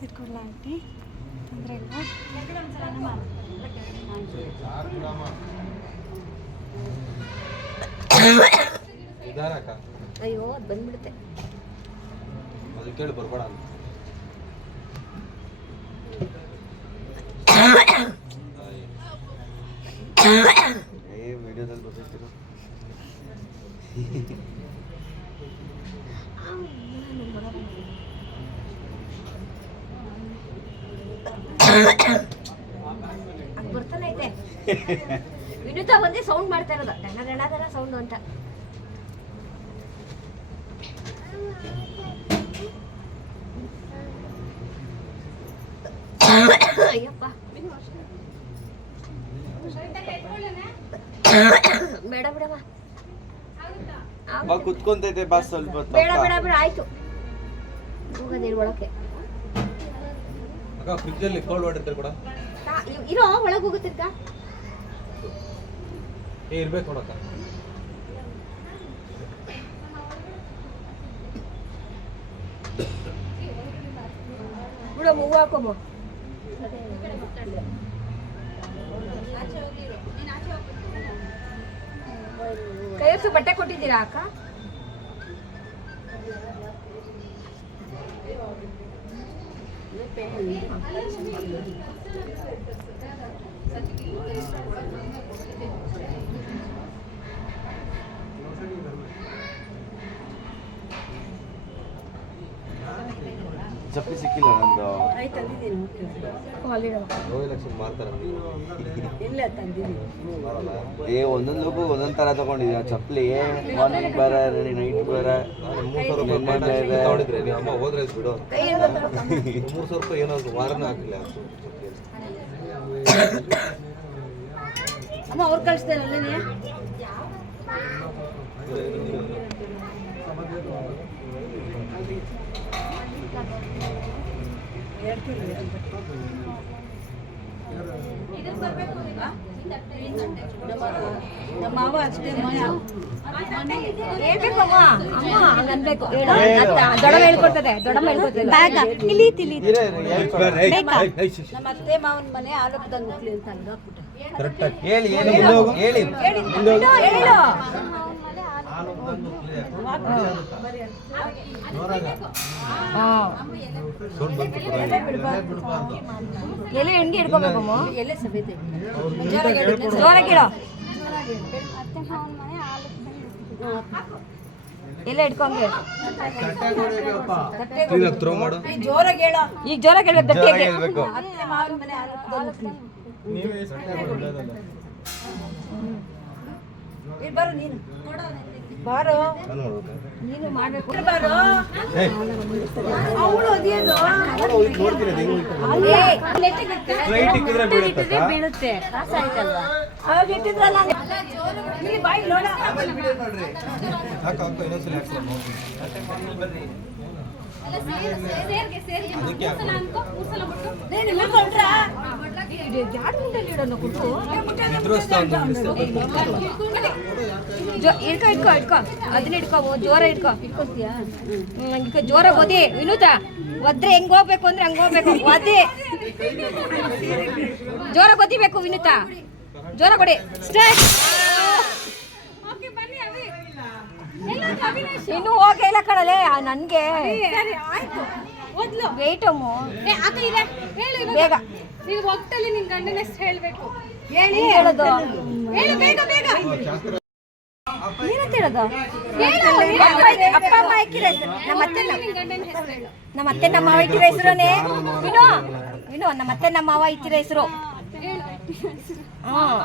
ತಿರ್ಕೊಳ್ಳ aunty ತೊಂದರೆ ಇಲ್ಲ. ಅಯ್ಯೋ ಅದು ಬಂದ್ಬಿಡುತ್ತೆ. ಅದು ಕೇಳಿ ಬರ್ಬೇಡ ವಿಡಿಯೋದಲ್ಲಿ ಬರ್ತಿರೋ ಬರ್ತಾನೆ ಐತೆ. ವಿನುತಾ ಒಂದೇ ಸೌಂಡ್ ಮಾಡ್ತಾ ಇರೋದು, ದಣ ದಣ ದಣ ಸೌಂಡು ಅಂತ. ಅಯ್ಯಪ್ಪ ಬೇಡ ಬಿಡಮ್ಮ, ಕುತ್ಕೊಂತೈತೆ ಬಾ ಸ್ವಲ್ಪ. ಬೇಡ ಬೇಡ ಬೇಡ ಆಯ್ತು, ಹೋಗೋದೇನು ಒಳಕ್ಕೆ. ಫ್ರಿಜ್ ಅಲ್ಲಿ ಕೋಲ್ಡ್ ವಾಟರ್ ಇರ್ತಾರೆ ಕೂಡ ಇರೋ ಒಳಗೆ ಹೋಗುತ್ತಿರ್ಕ ಇರ್ಬೇಕು ನೋಡಕ್ಕ. ಬಿಡ ಹೂವು ಹಾಕೋಮ್ಮ. ಕೈಯಷ್ಟು ಬಟ್ಟೆ ಕೊಟ್ಟಿದ್ದೀರಾ ಅಕ್ಕ? ಚಪ್ಪಲಿ ಸಿಕ್ಕಿಲ್ಲ ನಂದು. ಮಾಡ್ತಾರ ಒಂದೊಂದು ಲುಕ್ ಒಂದೊಂದ್ ತರ ತಗೊಂಡಿದ್ದೀವಿ. ಚಪ್ಪಲಿ ಮಾರ್ನಿಂಗ್ ಬೇರೆ, ನೈಟ್ ಬೇರೆ. 3,000 ರೂಪಾಯಿ ತಗೊಂಡಿದ್ರೆ ನೀವು ಅಮ್ಮ ಹೋದ್ರೆ ಬಿಡು. 3,000 ರೂಪಾಯಿ ಏನೋ ವಾರನೂ ಹಾಕಿಲ್ಲ. ಅಮ್ಮ ಅವ್ರು ಕಳಿಸ್ತಾರೆ ಅಲ್ಲೇನೆ. ಮಾವ ಅಷ್ಟೇ ಹೇಳ್ಬೇಕಮ್ಮ, ಅಮ್ಮ ಹಂಗನ್ಬೇಕು. ದೊಡ್ಡಮ್ಮ ಹೇಳ್ಕೊಡ್ತದೆ, ದೊಡ್ಡಮ್ಮ ಹೇಳ್ಕೊಡ್ತದೆ. ಬ್ಯಾಗ ತಿಳಿ ತಿಳಿ ನಮ್ಮ ಅತ್ತೆ ಮಾವನ ಮನೆ ಆಲೋಕದಲ್ಲಿ ಮುಕ್ಲಿ ಅಂತ ಅನ್ಗಾಕ್ಬಿಟ್ಟೆ. ಕರೆಕ್ಟಾಗಿ ಹೇಳಿ ಹೇಳಿ ಹೇಳಿ ಹೇಳು. ಎಲೆ ಹೆಣ್ಗೆ ಹಿಡ್ಕೋಬೇಕಮ್ಮ. ಎಲೆ ಸಭೆ ಜೋರಾಗಿ ಹೇಳೋ. ಎಲ್ಲ ಹಿಡ್ಕೊಂಡ್ರೆ ಜೋರಾಗಿ ಹೇಳು. ಈಗ ಜೋರಾಗಿ ಹೇಳ್ಬೇಕು, ಗಟ್ಟಿಯಾಗಿ. ಬಾರೋ ನೀನು, ಬಾರೋ ನೀನು ಮಾಡ್ಬೇಕು. ಅವಳು ಅದೇನು ಬೀಳುತ್ತೆ, ಕಾಸ ಆಯ್ತಲ್ವಾ? ಅವಾಗ ಇಟ್ಟಿದ್ರಲ್ಲ ಇಲ್ಲಿ ಬಾಯಿ ನೋಡ. ಇಟ್ಕೋ ಇಟ್ಕೋ ಇಟ್ಕೋ, ಅದನ್ನ ಇಟ್ಕೋ, ಜೋರ ಇಟ್ಕೋ. ಇಟ್ಕೋತೀಯಾ? ಜೋರ ಓದಿ ವಿನುತಾ. ಒದ್ರೆ ಹೆಂಗ್ ಹೋಗ್ಬೇಕು ಅಂದ್ರೆ ಹಂಗ ಹೋಗ್ಬೇಕು. ಒದ್ದೆ ಜೋರ ಗೊತ್ತಿಬೇಕು ವಿನುತಾ, ಜೋರ ಕೊಡಿ. ಸ್ಟಾರ್ಟ್. ಇನ್ನು ಹೋಗೇ ಇಲ್ಲ ಕಣಲೆ ನನ್ಗೆ. ವೇಟಮ್ಮು ಬೇಗ ನೀವು ಒಟ್ಟಲ್ಲಿ ನಿನ್ ಗಂಡನ ಹೆಸರು ಹೇಳ್ಬೇಕು. ಹೇಳಿ ಹೇಳೋದು. ಹೇಳು ಬೇಗ ಬೇಗ. ಏನಂತ ಹೇಳೋದು? ಅಪ್ಪ ಅಮ್ಮ ಹಾಕಿರ ಹೆಸರು, ನಮ್ಮ ಅತ್ತೆ ನಮ್ಮ ಮಾವ ಇಟ್ಟಿರೋ ಹೆಸರೇ. ವಿನು ನಮ್ಮ ಅತ್ತೆ ನಮ್ಮ ಮಾವ ಇಟ್ಟಿರೋ ಹೆಸರು.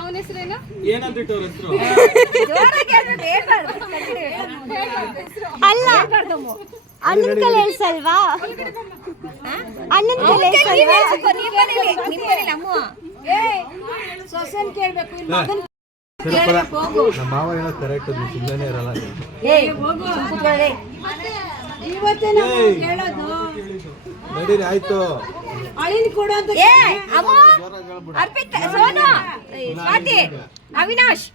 ಅವನ ಹೆಸರೇನು? ಅಲ್ಲ ಅಣ್ಣನ ಕೈಲಿ ಹೇಳ್ಸಲ್ವಾ? ಅಣ್ಣನ ಕೈಲಿ ಹೇಳ್ಸಲ್ವಾ? ನಿಮ್ಮನೇಲಿ ಅಮ್ಮ ಸೊಸೆನ್ ಕೇಳ್ಬೇಕು. ನಮ್ಮ ಮಾವ ಹೇಳೋದು ಕರೆಕ್ಟ್, ಸುಮ್ಮನೆ ಇರಲ್ಲ. ಏಯ್ ಕೂತ್ಕೊಳ್ಳಿ. ಇವತ್ತೇ ನಾವು ಕೇಳೋದು ನಡೀರಿ ಆಯ್ತು. ಅಳಿನ ಕೊಡು ಅಂತ ಏ ಅಮ್ಮ ಅರ್ಪಿತ್ ಸೋನು ಸ್ವಾತಿ ಅವಿನಾಶ್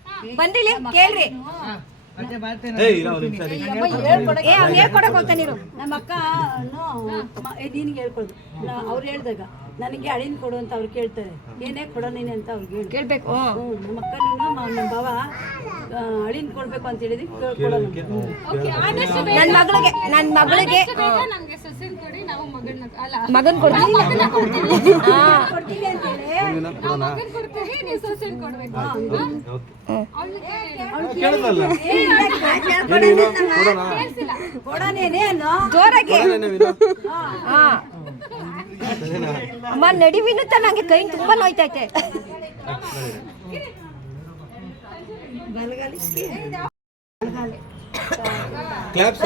ಬಂದಿಲ್ಲಿ ಕೇಳ್ರಿ. ಏ ಅವ್ನು ಹೇಳ್ಕೊಡಕ್ ಹೋಗ್ತಾನೆ ನೀರು. ನಮ್ಮ ಅಕ್ಕ ನಿನ್ಗೆ ಹೇಳ್ಕೊಳ್ದು. ಅವ್ರು ಹೇಳ್ದಾಗ ನನಗೆ ಅಳಿನ ಕೊಡು ಅಂತ ಅವ್ರು ಕೇಳ್ತಾರೆ. ಏನೇ ಕೊಡೋ ನೀನೆ ಅಂತ ಅವ್ರಿಗೆ ಕೇಳ್ಬೇಕು. ನಮ್ಮ ಅಕ್ಕ ನಮ್ಮ ಭಾವ ಅಳಿನ ಕೊಡ್ಬೇಕು ಅಂತ ಹೇಳಿದ್ವಿ. ನನ್ ಮಗಳಿಗೆ ಮಗನ್ ಕೊಡ್ತೀನಿ. ಕೊಡ್ತೀನಿ ಅಂತ ಹೇಳಿ ಕೊಡೋನೇನೆ ಅನ್ನೋ ಜೋರಾಗಿ. ಹಾ ಅಮ್ಮ ನಡಿ ವಿನುತ್ತ, ನಂಗೆ ಕೈ ತುಂಬಾ ನೋಯ್ತೈತೆ. ಕ್ಲಾಪ್ಸ್